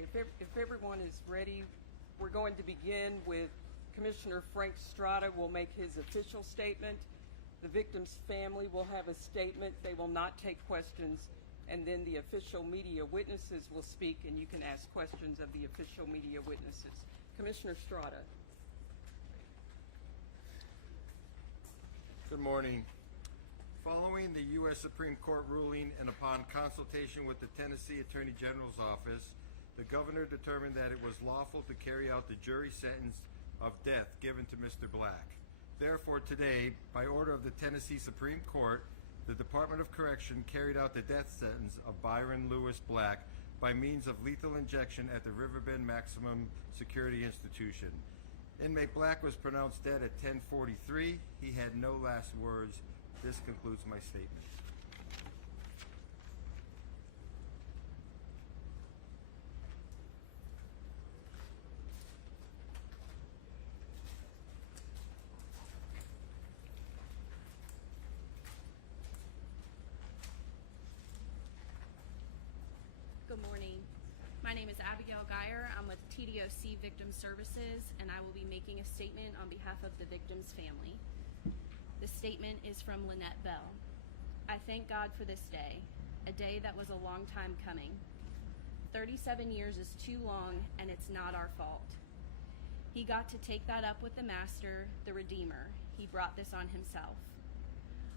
Okay, if everyone is ready, we're going to begin with Commissioner Frank Strada will make his official statement. The victim's family will have a statement. They will not take questions. And then the official media witnesses will speak, and you can ask questions of the official media witnesses. Commissioner Strada. Good morning. Following the U.S. Supreme Court ruling and upon consultation with the Tennessee Attorney General's office, the governor determined that it was lawful to carry out the jury sentence of death given to Mr. Black. Therefore, today, by order of the Tennessee Supreme Court, the Department of Correction carried out the death sentence of Byron Lewis Black by means of lethal injection at the Riverbend Maximum Security Institution. Inmate Black was pronounced dead at 10:43. He had no last words. This concludes my statement. Good morning. My name is Abigail Geyer. I'm with TDOC Victim Services, and I will be making a statement on behalf of the victim's family. The statement is from Lynette Bell. I thank God for this day, a day that was a long time coming. 37 years is too long, and it's not our fault. He got to take that up with the Master, the Redeemer. He brought this on himself.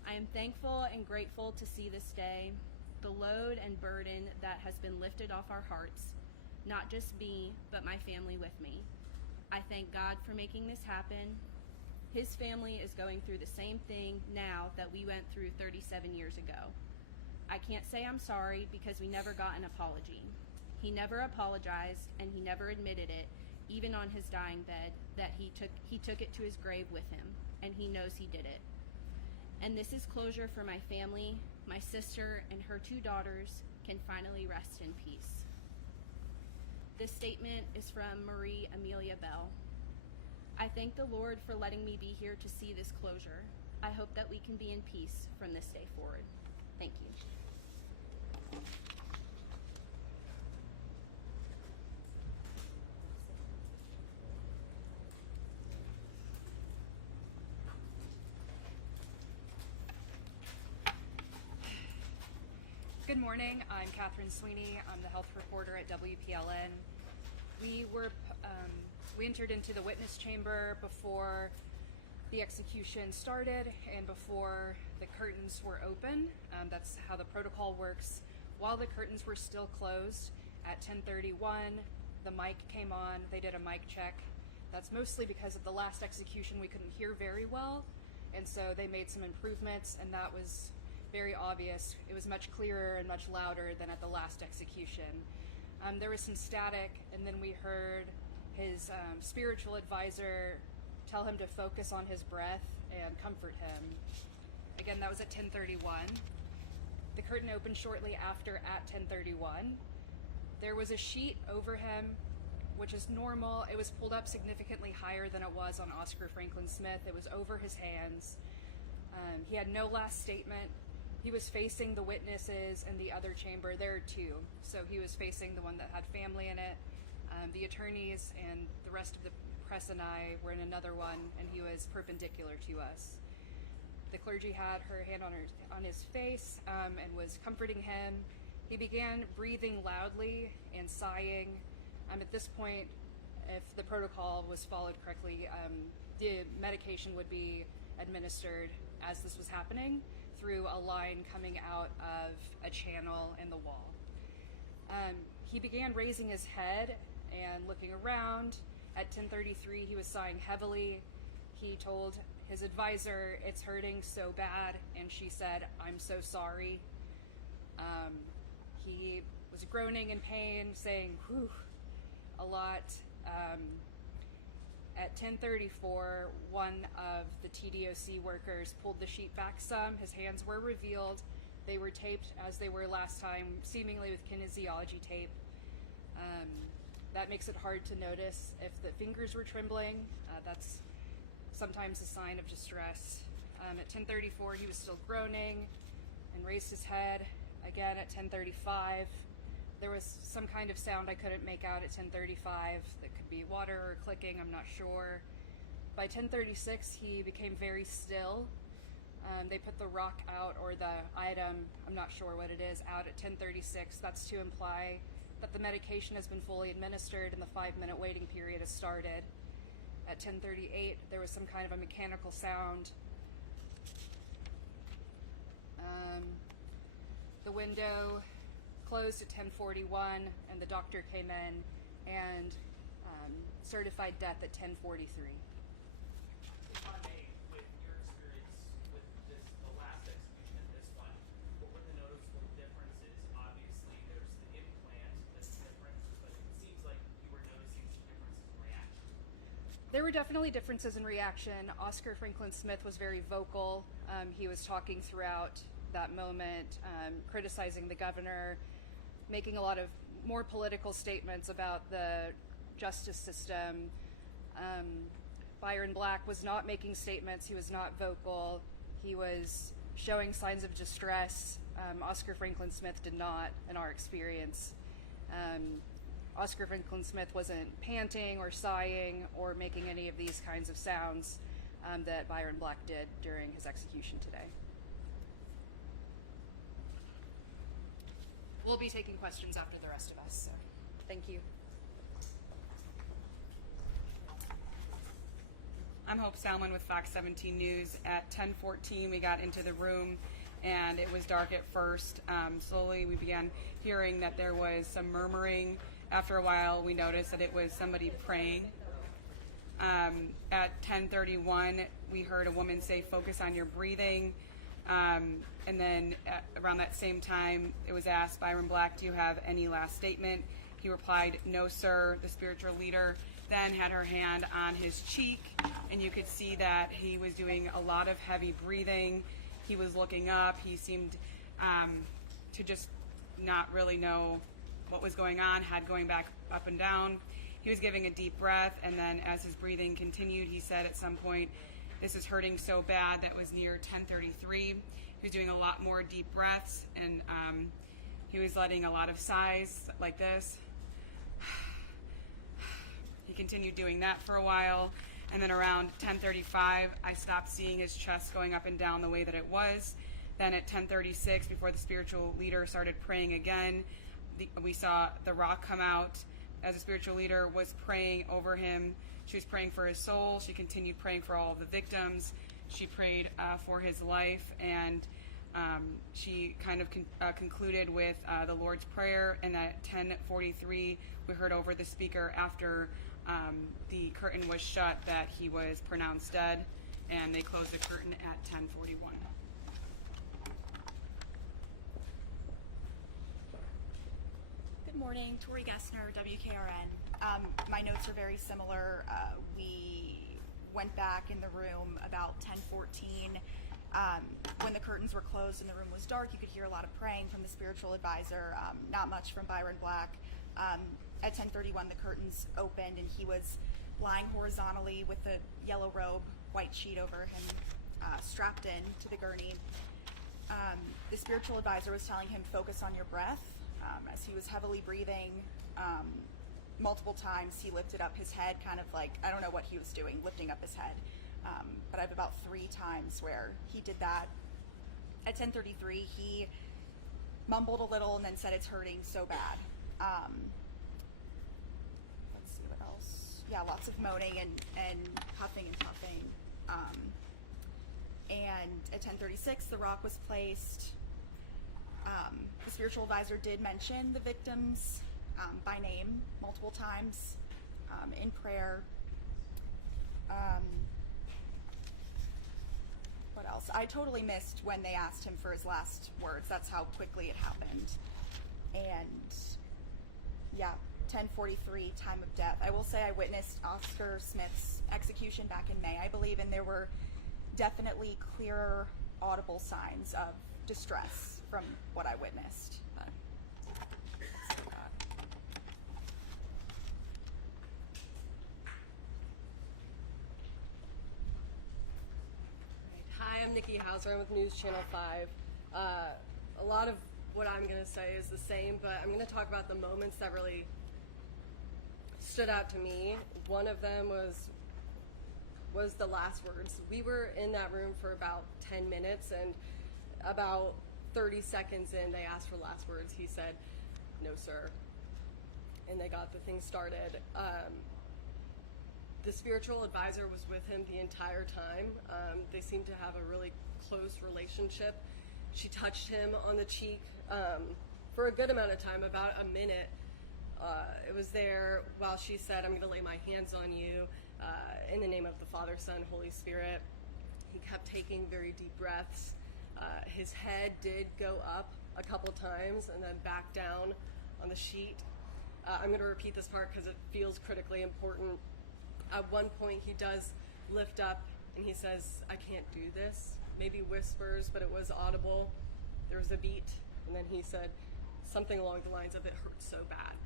I am thankful and grateful to see this day, the load and burden that has been lifted off our hearts, not just me, but my family with me. I thank God for making this happen. His family is going through the same thing now that we went through 37 years ago. I can't say I'm sorry because we never got an apology. He never apologized, and he never admitted it, even on his dying bed, that he took it to his grave with him, and he knows he did it. And this is closure for my family. My sister and her 2 daughters can finally rest in peace. This statement is from Marie Amelia Bell. I thank the Lord for letting me be here to see this closure. I hope that we can be in peace from this day forward. Thank you. Good morning, I'm Catherine Sweeney. I'm the health reporter at WPLN. We entered into the witness chamber before the execution started and before the curtains were open. That's how the protocol works. While the curtains were still closed at 10:31, the mic came on. They did a mic check. That's mostly because of the last execution we couldn't hear very well, and so they made some improvements, and that was very obvious. It was much clearer and much louder than at the last execution. There was some static, and then we heard his spiritual advisor tell him to focus on his breath and comfort him. Again, that was at 10:31. The curtain opened shortly after at 10:31. There was a sheet over him, which is normal. It was pulled up significantly higher than it was on Oscar Franklin Smith. It was over his hands. He had no last statement. He was facing the witnesses in the other chamber. There are 2. So he was facing the one that had family in it. The attorneys and the rest of the press and I were in another one, and he was perpendicular to us. The clergy had her hand on his face and was comforting him. He began breathing loudly and sighing. At this point, if the protocol was followed correctly, the medication would be administered as this was happening through a line coming out of a channel in the wall. He began raising his head and looking around. At 10:33, he was sighing heavily. He told his advisor, "It's hurting so bad," and she said, "I'm so sorry." He was groaning in pain, saying, "whew," a lot. At 10:34, one of the TDOC workers pulled the sheet back some. His hands were revealed. They were taped as they were last time, seemingly with kinesiology tape. That makes it hard to notice if the fingers were trembling. That's sometimes a sign of distress. At 10:34, he was still groaning and raised his head. Again, at 10:35, There was some kind of sound I couldn't make out at 10:35. That could be water or clicking, I'm not sure. By 10:36, he became very still. They put the rock out, or the item, I'm not sure what it is, out at 10:36. That's to imply that the medication has been fully administered and the 5-minute waiting period has started. At 10:38, there was some kind of a mechanical sound. The window closed at 10:41, and the doctor came in and certified death at 10:43. If I may, with your experience with this, the last execution and this one, what were the noticeable differences? Obviously, there's the implant that's different, but it seems like you were noticing some differences in reaction. There were definitely differences in reaction. Oscar Franklin Smith was very vocal. He was talking throughout that moment, criticizing the governor, making a lot of more political statements about the justice system. Byron Black was not making statements. He was not vocal. He was showing signs of distress. Oscar Franklin Smith did not, in our experience. Oscar Franklin Smith wasn't panting or sighing or making any of these kinds of sounds that Byron Black did during his execution today. We'll be taking questions after the rest of us, so thank you. I'm Hope Salmon with Fox 17 News. At 10:14, we got into the room, and it was dark at first. Slowly, we began hearing that there was some murmuring. After a while, we noticed that it was somebody praying. At 10:31, we heard a woman say, "Focus on your breathing." And then around that same time, it was asked, "Byron Black, do you have any last statement?" He replied, "No, sir." The spiritual leader then had her hand on his cheek, and you could see that he was doing a lot of heavy breathing. He was looking up. He seemed to just not really know what was going on, head going back up and down. He was giving a deep breath, and then as his breathing continued, he said at some point, "This is hurting so bad." That was near 10:33. He was doing a lot more deep breaths, and he was letting a lot of sighs like this. He continued doing that for a while, and then around 10:35, I stopped seeing his chest going up and down the way that it was. Then at 10:36, before the spiritual leader started praying again, we saw the rock come out. As the spiritual leader was praying over him, she was praying for his soul. She continued praying for all of the victims. She prayed for his life, and she kind of concluded with the Lord's Prayer. And at 10:43, we heard over the speaker after the curtain was shut that he was pronounced dead, and they closed the curtain at 10:41. Good morning, Tori Gessner, WKRN. My notes are very similar. We went back in the room about 10:14. When the curtains were closed and the room was dark, you could hear a lot of praying from the spiritual advisor, not much from Byron Black. At 10:31, the curtains opened and he was lying horizontally with a yellow robe, white sheet over him, strapped in to the gurney. The spiritual advisor was telling him, "Focus on your breath." As he was heavily breathing, multiple times he lifted up his head, kind of like, I don't know what he was doing, lifting up his head. But I have about 3 times where he did that. At 10:33, he mumbled a little and then said, "It's hurting so bad." Let's see what else. Yeah, lots of moaning and huffing and puffing. And at 10:36, the rock was placed. The spiritual advisor did mention the victims by name multiple times in prayer. What else? I totally missed when they asked him for his last words. That's how quickly it happened. And yeah, 10:43, time of death. I will say I witnessed Oscar Smith's execution back in May, I believe, and there were definitely clearer, audible signs of distress from what I witnessed. Hi, I'm Nikki Hauser. I'm with News Channel 5. A lot of what I'm going to say is the same, but I'm going to talk about the moments that really stood out to me. One of them was the last words. We were in that room for about 10 minutes, and about 30 seconds in, they asked for last words. He said, "No, sir." And they got the thing started. The spiritual advisor was with him the entire time. They seemed to have a really close relationship. She touched him on the cheek for a good amount of time, about a minute. It was there while she said, "I'm going to lay my hands on you in the name of the Father, Son, Holy Spirit." He kept taking very deep breaths. His head did go up a couple times and then back down on the sheet. I'm going to repeat this part because it feels critically important. At one point, he does lift up and he says, "I can't do this." Maybe whispers, but it was audible. There was a beat, and then he said something along the lines of, "It hurts so bad."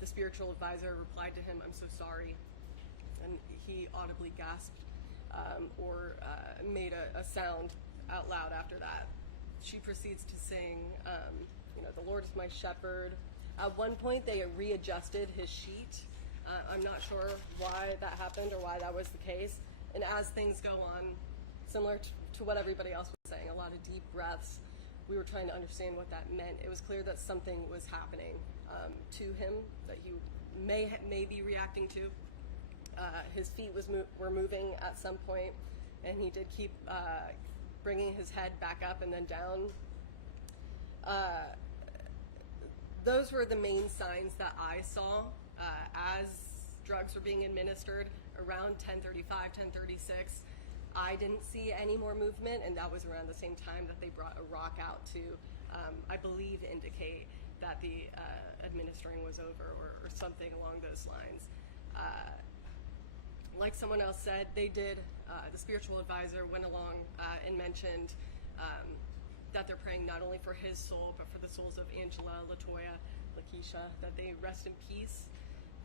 The spiritual advisor replied to him, "I'm so sorry." And he audibly gasped or made a sound out loud after that. She proceeds to sing, "The Lord is my shepherd." At one point, they readjusted his sheet. I'm not sure why that happened or why that was the case. And as things go on, similar to what everybody else was saying, a lot of deep breaths, we were trying to understand what that meant. It was clear that something was happening to him that he may be reacting to. His feet were moving at some point, and he did keep bringing his head back up and then down. Those were the main signs that I saw as drugs were being administered around 10:35, 10:36. I didn't see any more movement, and that was around the same time that they brought a rock out to, I believe, indicate that the administering was over or something along those lines. Like someone else said, they did, the spiritual advisor went along and mentioned that they're praying not only for his soul, but for the souls of Angela, Latoya, Lakeisha, that they rest in peace.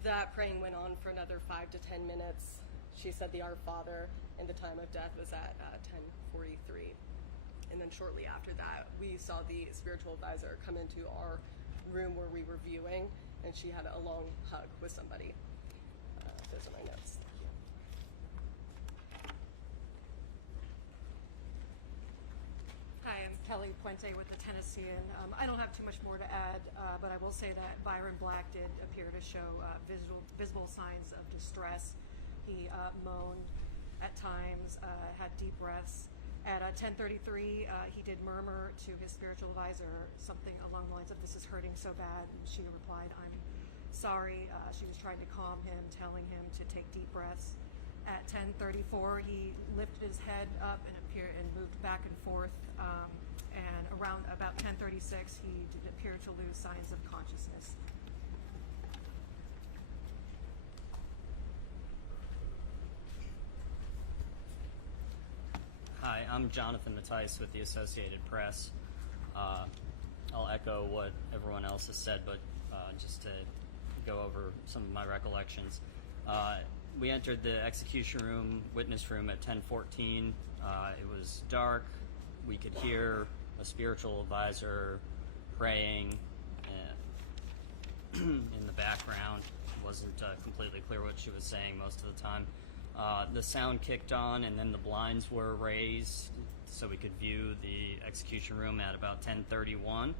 That praying went on for another 5 to 10 minutes. She said the Our Father, and the time of death was at 10:43. And then shortly after that, we saw the spiritual advisor come into our room where we were viewing, and she had a long hug with somebody. Those are my notes. Thank you. Hi, I'm Kelly Puente with the Tennessean. I don't have too much more to add, but I will say that Byron Black did appear to show visible signs of distress. He moaned at times, had deep breaths. At 10:33, he did murmur to his spiritual advisor something along the lines of, "This is hurting so bad," and she replied, "I'm sorry." She was trying to calm him, telling him to take deep breaths. At 10:34, he lifted his head up and appeared and moved back and forth. And around about 10:36, he did appear to lose signs of consciousness. Hi, I'm Jonathan Mattice with the Associated Press. I'll echo what everyone else has said, but just to go over some of my recollections. We entered the execution room, witness room at 10:14. It was dark. We could hear a spiritual advisor praying in the background. It wasn't completely clear what she was saying most of the time. The sound kicked on, and then the blinds were raised so we could view the execution room at about 10:31.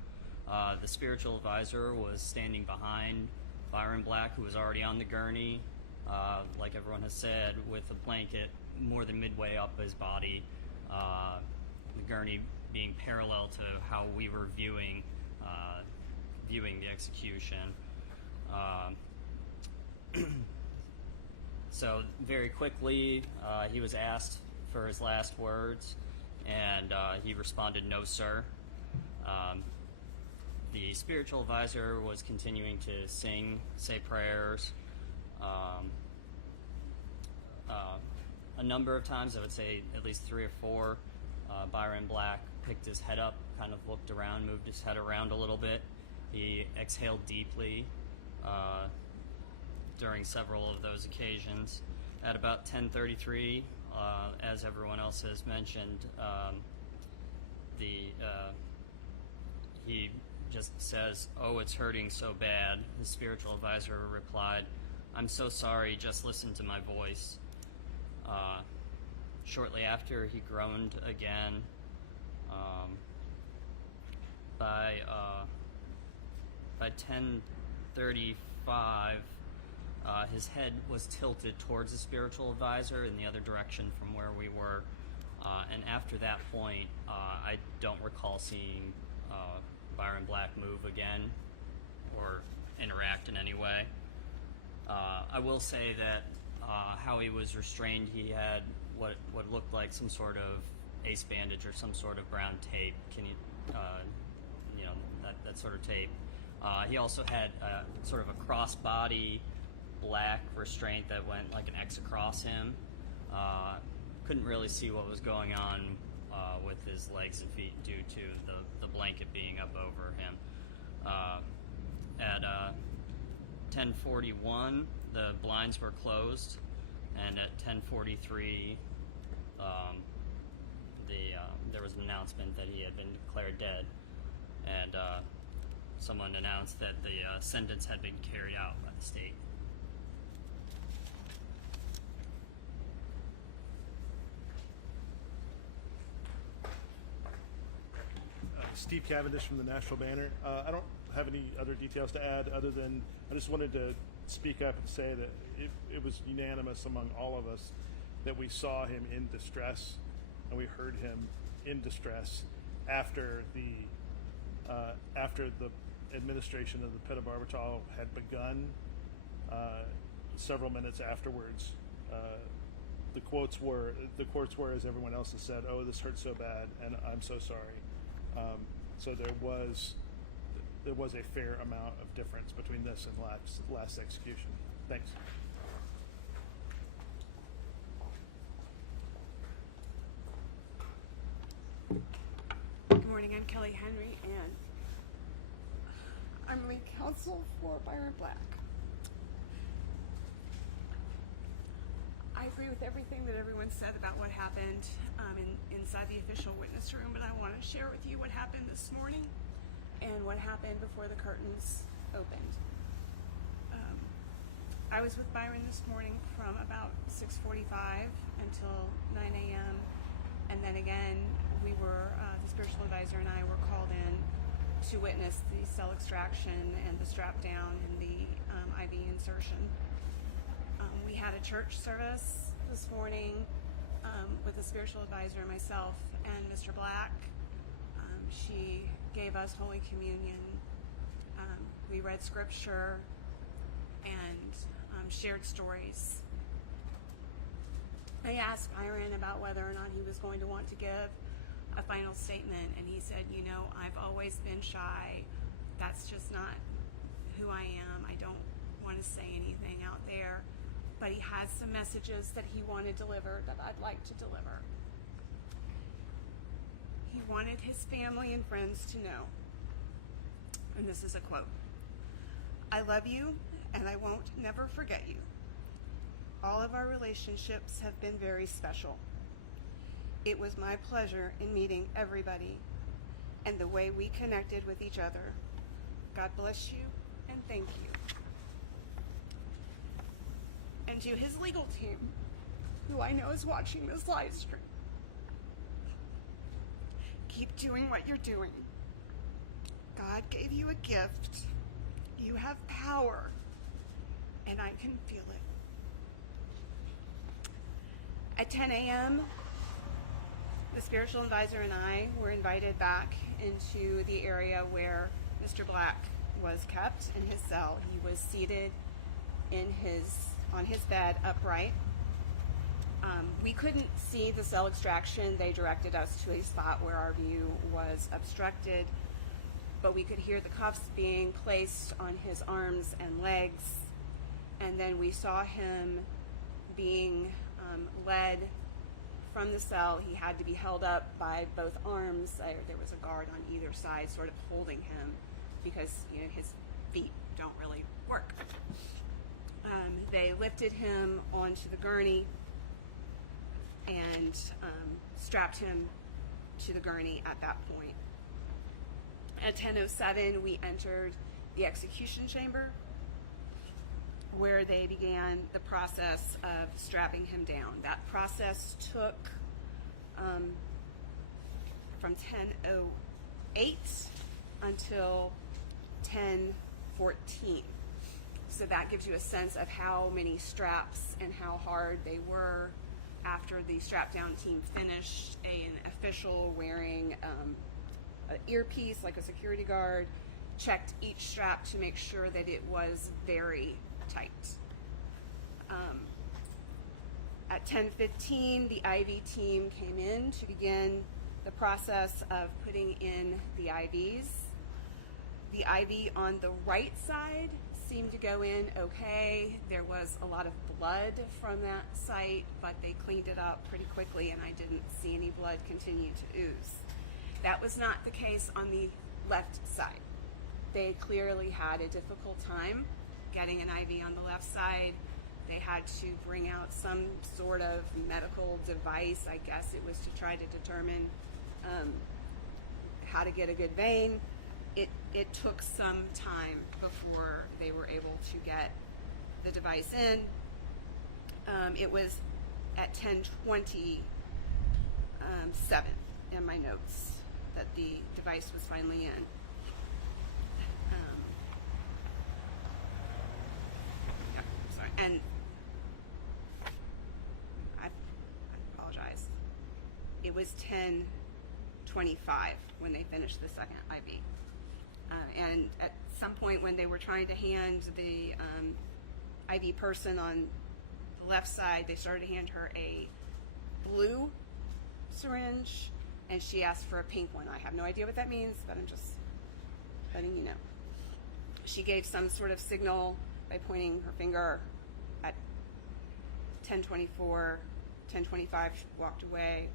The spiritual advisor was standing behind Byron Black, who was already on the gurney, like everyone has said, with a blanket more than midway up his body, the gurney being parallel to how we were viewing the execution. So very quickly, he was asked for his last words, and he responded, "No, sir." The spiritual advisor was continuing to sing, say prayers. A number of times, I would say at least 3 or 4, Byron Black picked his head up, kind of looked around, moved his head around a little bit. He exhaled deeply during several of those occasions. At about 10:33, as everyone else has mentioned, the he just says, "Oh, it's hurting so bad." His spiritual advisor replied, "I'm so sorry, just listen to my voice." Shortly after, he groaned again. By 10:35, his head was tilted towards the spiritual advisor in the other direction from where we were. And after that point, I don't recall seeing Byron Black move again or interact in any way. I will say that how he was restrained, he had what looked like some sort of ace bandage or some sort of brown tape. Can you, that sort of tape. He also had sort of a crossbody black restraint that went like an X across him. Couldn't really see what was going on with his legs and feet due to the blanket being up over him. At 10:41, the blinds were closed, and at 10:43, there was an announcement that he had been declared dead, and someone announced that the sentence had been carried out by the state. Steve Cavendish from the National Banner. I don't have any other details to add other than I just wanted to speak up and say that it was unanimous among all of us that we saw him in distress and we heard him in distress after the administration of the pentobarbital had begun. Several minutes afterwards, the quotes were, as everyone else has said, "Oh, this hurts so bad, and I'm so sorry." So there was a fair amount of difference between this and last execution. Thanks. Good morning, I'm Kelly Henry, and I'm lead counsel for Byron Black. I agree with everything that everyone said about what happened inside the official witness room, but I want to share with you what happened this morning and what happened before the curtains opened. I was with Byron this morning from about 6:45 until 9 a.m. And then again, we were, the spiritual advisor and I were called in to witness the cell extraction and the strap down and the IV insertion. We had a church service this morning with the spiritual advisor and myself and Mr. Black. She gave us Holy Communion. We read scripture and shared stories. I asked Byron about whether or not he was going to want to give a final statement, and he said, I've always been shy. That's just not who I am. I don't want to say anything out there. But he has some messages that he wanted delivered that I'd like to deliver. He wanted his family and friends to know, and this is a quote, "I love you, and I won't never forget you. All of our relationships have been very special. It was my pleasure in meeting everybody and the way we connected with each other. God bless you, and thank you." And to his legal team, who I know is watching this live stream, keep doing what you're doing. God gave you a gift. You have power, and I can feel it. At 10 a.m., the spiritual advisor and I were invited back into the area where Mr. Black was kept in his cell. He was seated on his bed upright. We couldn't see the cell extraction. They directed us to a spot where our view was obstructed, but we could hear the cuffs being placed on his arms and legs, and then we saw him being led from the cell. He had to be held up by both arms. There was a guard on either side sort of holding him because his feet don't really work. They lifted him onto the gurney and strapped him to the gurney at that point. At 10:07, we entered the execution chamber, where they began the process of strapping him down. That process took from 10:08 until 10:14. So that gives you a sense of how many straps and how hard they were. After the strap down team finished, an official wearing an earpiece like a security guard checked each strap to make sure that it was very tight. At 10:15, the IV team came in to begin the process of putting in the IVs. The IV on the right side seemed to go in okay. There was a lot of blood from that site, but they cleaned it up pretty quickly, and I didn't see any blood continue to ooze. That was not the case on the left side. They clearly had a difficult time getting an IV on the left side. They had to bring out some sort of medical device. I guess it was to try to determine how to get a good vein. It took some time before they were able to get the device in. It was at 10:27 in my notes that the device was finally in. Sorry, and I apologize. It was 10:25 when they finished the second IV. And at some point when they were trying to hand the IV person on the left side, they started to hand her a blue syringe, and she asked for a pink one. I have no idea what that means, but I'm just letting you know. She gave some sort of signal by pointing her finger at 10:24, 10:25, she walked away.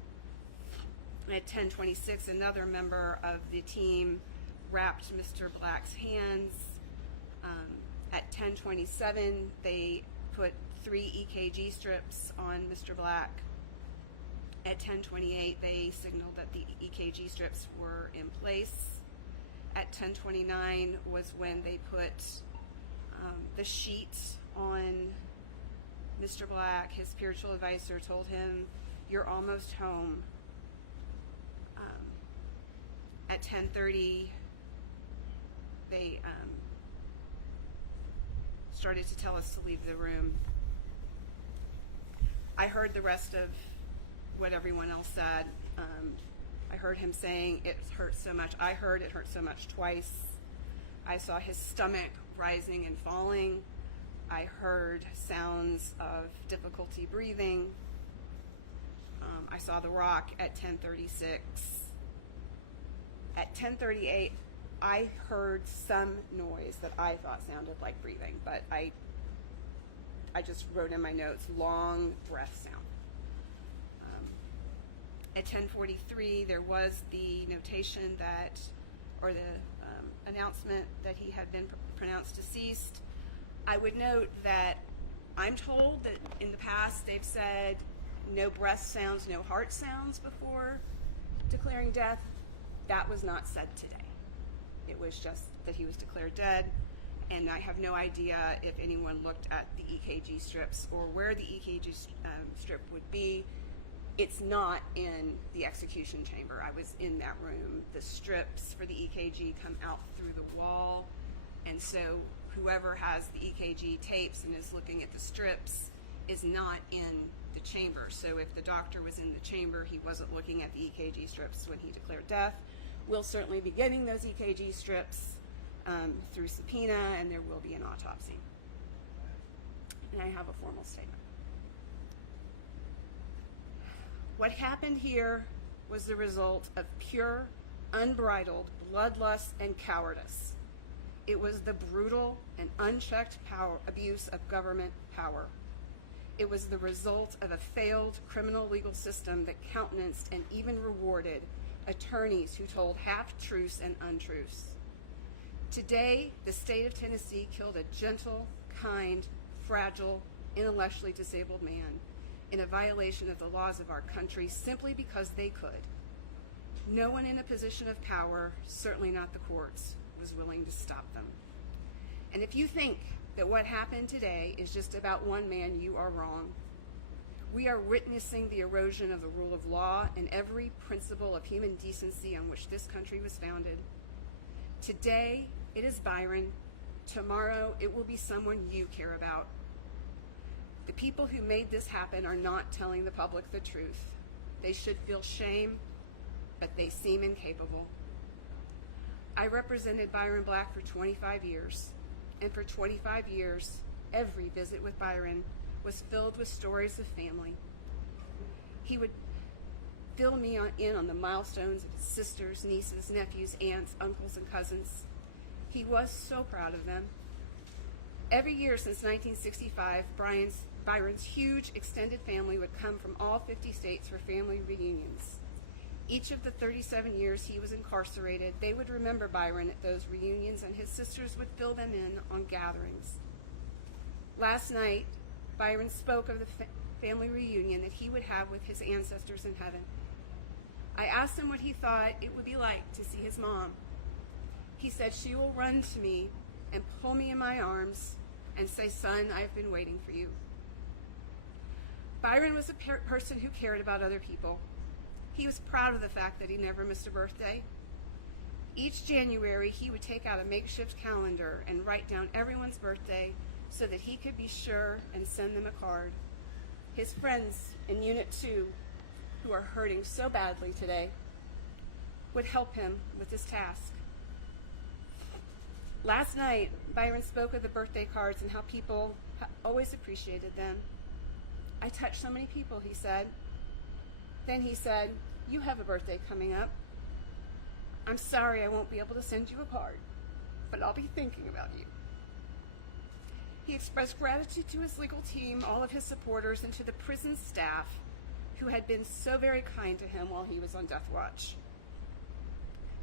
And at 10:26, another member of the team wrapped Mr. Black's hands. At 10:27, they put 3 EKG strips on Mr. Black. At 10:28, they signaled that the EKG strips were in place. At 10:29 was when they put the sheet on Mr. Black. His spiritual advisor told him, "You're almost home." At 10:30, they started to tell us to leave the room. I heard the rest of what everyone else said. I heard him saying it hurt so much. I heard it hurt so much twice. I saw his stomach rising and falling. I heard sounds of difficulty breathing. I saw the rock at 10:36. At 10:38, I heard some noise that I thought sounded like breathing, but I just wrote in my notes, long breath sound. At 10:43, there was the notation that, or the announcement that he had been pronounced deceased. I would note that I'm told that in the past they've said no breath sounds, no heart sounds before declaring death. That was not said today. It was just that he was declared dead, and I have no idea if anyone looked at the EKG strips or where the EKG strip would be. It's not in the execution chamber. I was in that room. The strips for the EKG come out through the wall, and so whoever has the EKG tapes and is looking at the strips is not in the chamber. So if the doctor was in the chamber, he wasn't looking at the EKG strips when he declared death. We'll certainly be getting those EKG strips through subpoena, and there will be an autopsy. And I have a formal statement. What happened here was the result of pure, unbridled bloodlust and cowardice. It was the brutal and unchecked abuse of government power. It was the result of a failed criminal legal system that countenanced and even rewarded attorneys who told half-truths and untruths. Today, the state of Tennessee killed a gentle, kind, fragile, intellectually disabled man in a violation of the laws of our country simply because they could. No one in a position of power, certainly not the courts, was willing to stop them. And if you think that what happened today is just about one man, you are wrong. We are witnessing the erosion of the rule of law and every principle of human decency on which this country was founded. Today, it is Byron. Tomorrow, it will be someone you care about. The people who made this happen are not telling the public the truth. They should feel shame, but they seem incapable. I represented Byron Black for 25 years, and for 25 years, every visit with Byron was filled with stories of family. He would fill me in on the milestones of his sisters, nieces, nephews, aunts, uncles, and cousins. He was so proud of them. Every year since 1965, Byron's huge extended family would come from all 50 states for family reunions. Each of the 37 years he was incarcerated, they would remember Byron at those reunions, and his sisters would fill them in on gatherings. Last night, Byron spoke of the family reunion that he would have with his ancestors in heaven. I asked him what he thought it would be like to see his mom. He said, "She will run to me and pull me in my arms and say, 'Son, I've been waiting for you.'" Byron was a person who cared about other people. He was proud of the fact that he never missed a birthday. Each January, he would take out a makeshift calendar and write down everyone's birthday so that he could be sure and send them a card. His friends in Unit 2, who are hurting so badly today, would help him with this task. Last night, Byron spoke of the birthday cards and how people always appreciated them. "I touched so many people," he said. Then he said, "You have a birthday coming up. I'm sorry I won't be able to send you a card, but I'll be thinking about you." He expressed gratitude to his legal team, all of his supporters, and to the prison staff who had been so very kind to him while he was on death watch.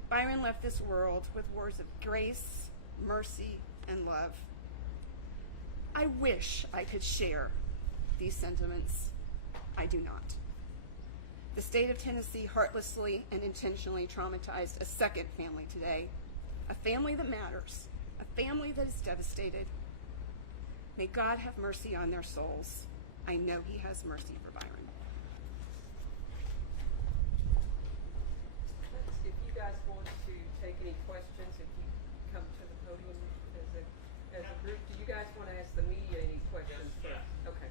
Byron left this world with words of grace, mercy, and love. I wish I could share these sentiments. I do not. The state of Tennessee heartlessly and intentionally traumatized a second family today, a family that matters, a family that is devastated. May God have mercy on their souls. I know he has mercy for Byron. If you guys want to take any questions, if you come to the podium as a group, do you guys want to ask the media any questions first? Yeah. Okay.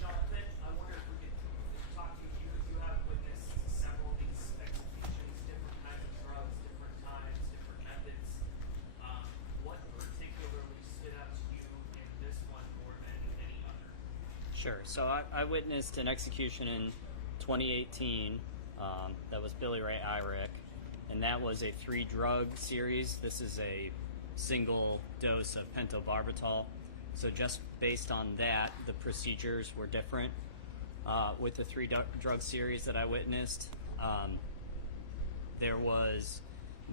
Jonathan, I wonder if we could talk to you. You have witnessed several of these executions, different kinds of drugs, different times, different methods. What particularly stood out to you in this one more than any other? Sure. So I witnessed an execution in 2018 that was Billy Ray Irick, and that was a 3-drug series. This is a single dose of pentobarbital. So just based on that, the procedures were different. With the 3-drug series that I witnessed, there was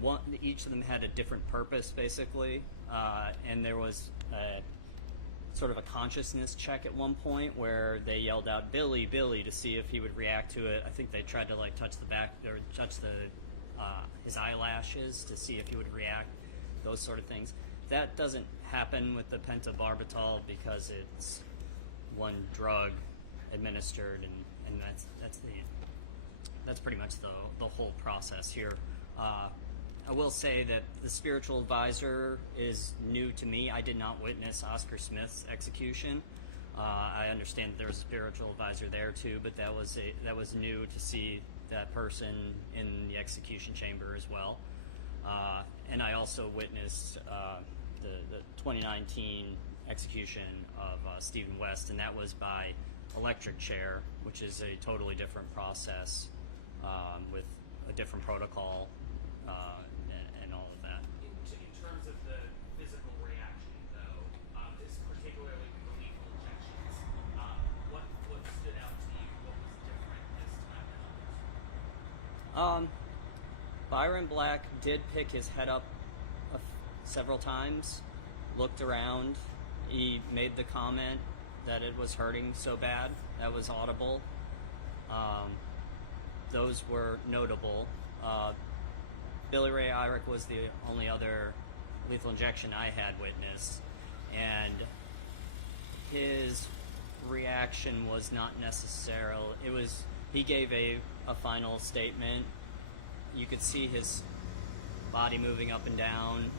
one, each of them had a different purpose, basically, and there was sort of a consciousness check at one point where they yelled out "Billy, Billy" to see if he would react to it. I think they tried to like touch the back or touch his eyelashes to see if he would react, those sort of things. That doesn't happen with the pentobarbital because it's one drug administered, and that's pretty much the whole process here. I will say that the spiritual advisor is new to me. I did not witness Oscar Smith's execution. I understand that there was a spiritual advisor there too, but that was new to see that person in the execution chamber as well. And I also witnessed the 2019 execution of Stephen West, and that was by electric chair, which is a totally different process with a different protocol and all of that. In terms of the physical reaction, though, is particularly the lethal injections. What stood out to you? What was different this time than others? Byron Black did pick his head up several times, looked around. He made the comment that it was hurting so bad. That was audible. Those were notable. Billy Ray Irick was the only other lethal injection I had witnessed, and his reaction was not necessarily. He gave a final statement. You could see his body moving up and down,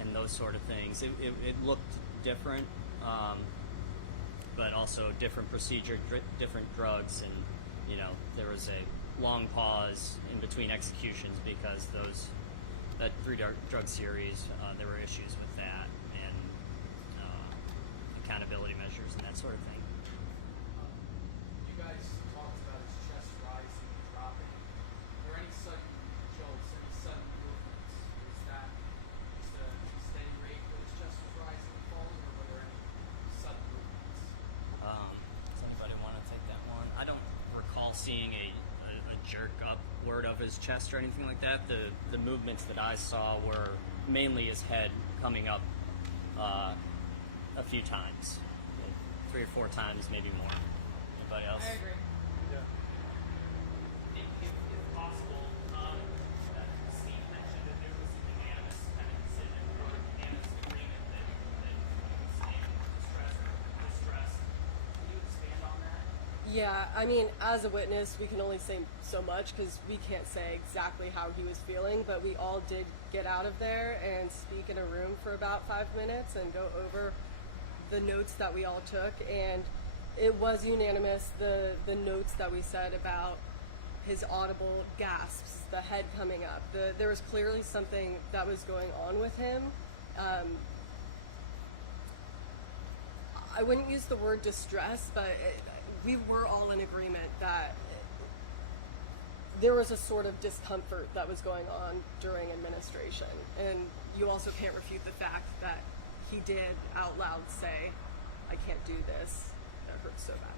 and those sort of things. It looked different, but also different procedure, different drugs, and there was a long pause in between executions because that 3-drug series, there were issues with that and accountability measures and that sort of thing. You guys talked about his chest rising and dropping. Were there any sudden jolts, any sudden movements? Was that just a steady rate where his chest was rising and falling, or were there any sudden movements? Does anybody want to take that one? I don't recall seeing a jerk upward of his chest or anything like that. The movements that I saw were mainly his head coming up a few times, 3 or 4 times, maybe more. Anybody else? I agree. If possible, Steve mentioned that there was a unanimous kind of decision or unanimous agreement that he was in distress. Can you expand on that? Yeah, I mean, as a witness, we can only say so much because we can't say exactly how he was feeling, but we all did get out of there and speak in a room for about 5 minutes and go over the notes that we all took, and it was unanimous, the notes that we said about his audible gasps, the head coming up. There was clearly something that was going on with him. I wouldn't use the word distress, but we were all in agreement that there was a sort of discomfort that was going on during administration. And you also can't refute the fact that he did out loud say, "I can't do this, that hurts so bad."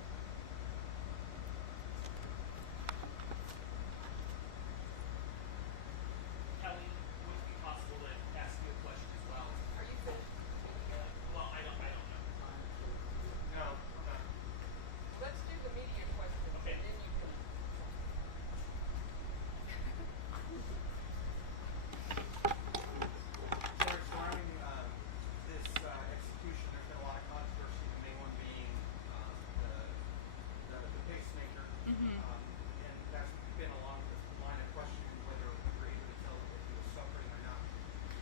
Kelly, would it be possible to ask you a question as well? Are you finished? Well, I don't know. No, okay. Let's do the media questions, Okay. and then you can. Sir, surrounding this execution, there's been a lot of controversy, the main one being the pacemaker. And that's been along the line of questioning whether we were able to tell if he was suffering or not.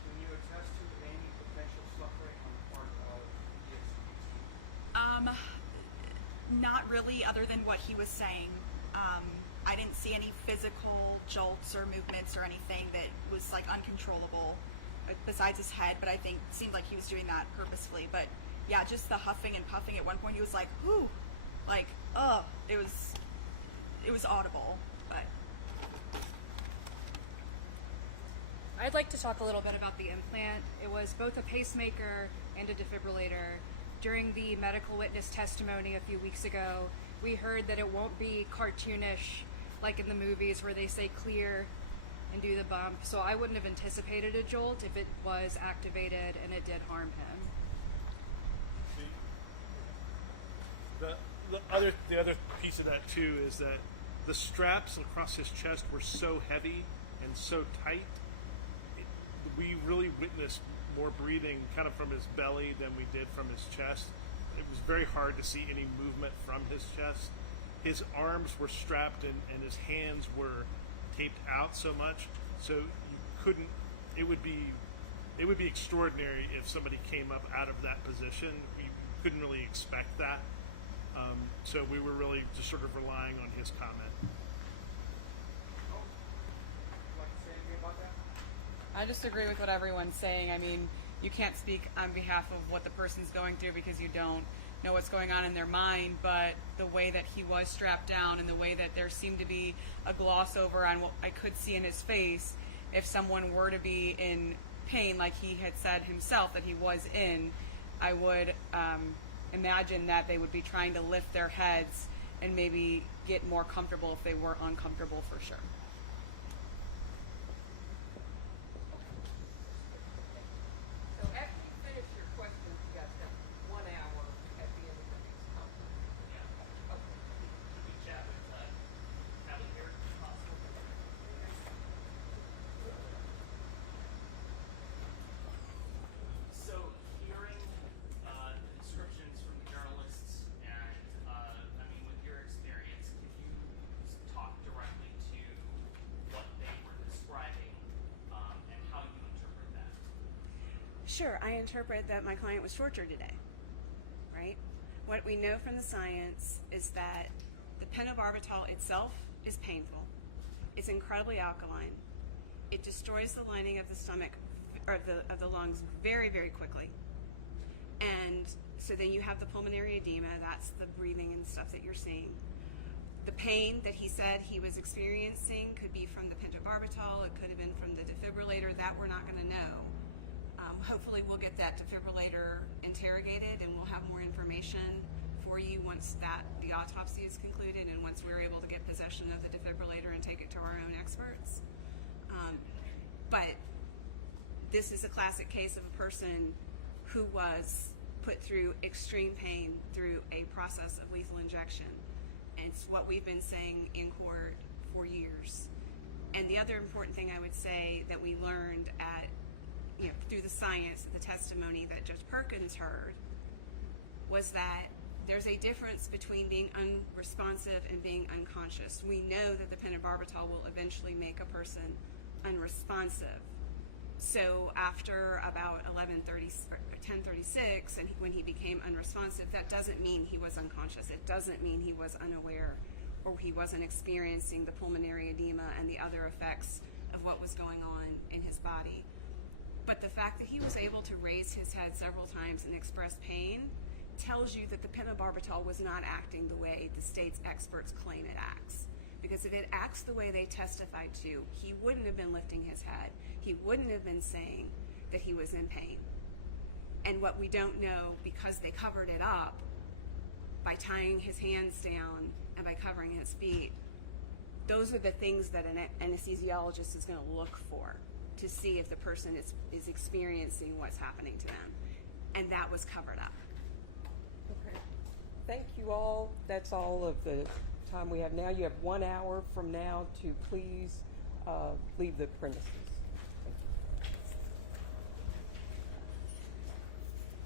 Can you attest to any potential suffering on the part of the executee? Not really, other than what he was saying. I didn't see any physical jolts or movements or anything that was like uncontrollable besides his head, but I think it seemed like he was doing that purposefully. But yeah, just the huffing and puffing. At one point he was like, whoo, like, it was audible, but. I'd like to talk a little bit about the implant. It was both a pacemaker and a defibrillator. During the medical witness testimony a few weeks ago, we heard that it won't be cartoonish like in the movies where they say clear and do the bump. So I wouldn't have anticipated a jolt if it was activated and it did harm him. The other piece of that too is that the straps across his chest were so heavy and so tight. We really witnessed more breathing kind of from his belly than we did from his chest. It was very hard to see any movement from his chest. His arms were strapped and his hands were taped out so much, so you couldn't. It would be extraordinary if somebody came up out of that position. We couldn't really expect that, so we were really just sort of relying on his comment. Would you like to say anything about that? I just agree with what everyone's saying. I mean, you can't speak on behalf of what the person's going through because you don't know what's going on in their mind, but the way that he was strapped down and the way that there seemed to be a gloss over on what I could see in his face, if someone were to be in pain like he had said himself that he was in, I would imagine that they would be trying to lift their heads and maybe get more comfortable if they were uncomfortable for sure. So after you finish your questions, you guys have 1 hour Sure, I interpret that my client was tortured today, right? What we know from the science is that the pentobarbital itself is painful. It's incredibly alkaline. It destroys the lining of the stomach, or of the lungs very, very quickly. And so then you have the pulmonary edema, that's the breathing and stuff that you're seeing. The pain that he said he was experiencing could be from the pentobarbital, it could have been from the defibrillator, that we're not going to know. Hopefully we'll get that defibrillator interrogated and we'll have more information for you once the autopsy is concluded and once we're able to get possession of the defibrillator and take it to our own experts. But this is a classic case of a person who was put through extreme pain through a process of lethal injection. And it's what we've been saying in court for years. And the other important thing I would say that we learned through the science, the testimony that Judge Perkins heard, was that there's a difference between being unresponsive and being unconscious. We know that the pentobarbital will eventually make a person unresponsive. So after about 10:36, and when he became unresponsive, that doesn't mean he was unconscious. It doesn't mean he was unaware or he wasn't experiencing the pulmonary edema and the other effects of what was going on in his body. But the fact that he was able to raise his head several times and express pain tells you that the pentobarbital was not acting the way the state's experts claim it acts. Because if it acts the way they testified to, he wouldn't have been lifting his head. He wouldn't have been saying that he was in pain. And what we don't know, because they covered it up by tying his hands down and by covering his feet, those are the things that an anesthesiologist is going to look for to see if the person is experiencing what's happening to them. And that was covered up. Okay. Thank you all. That's all of the time we have now. You have 1 hour from now to please leave the premises.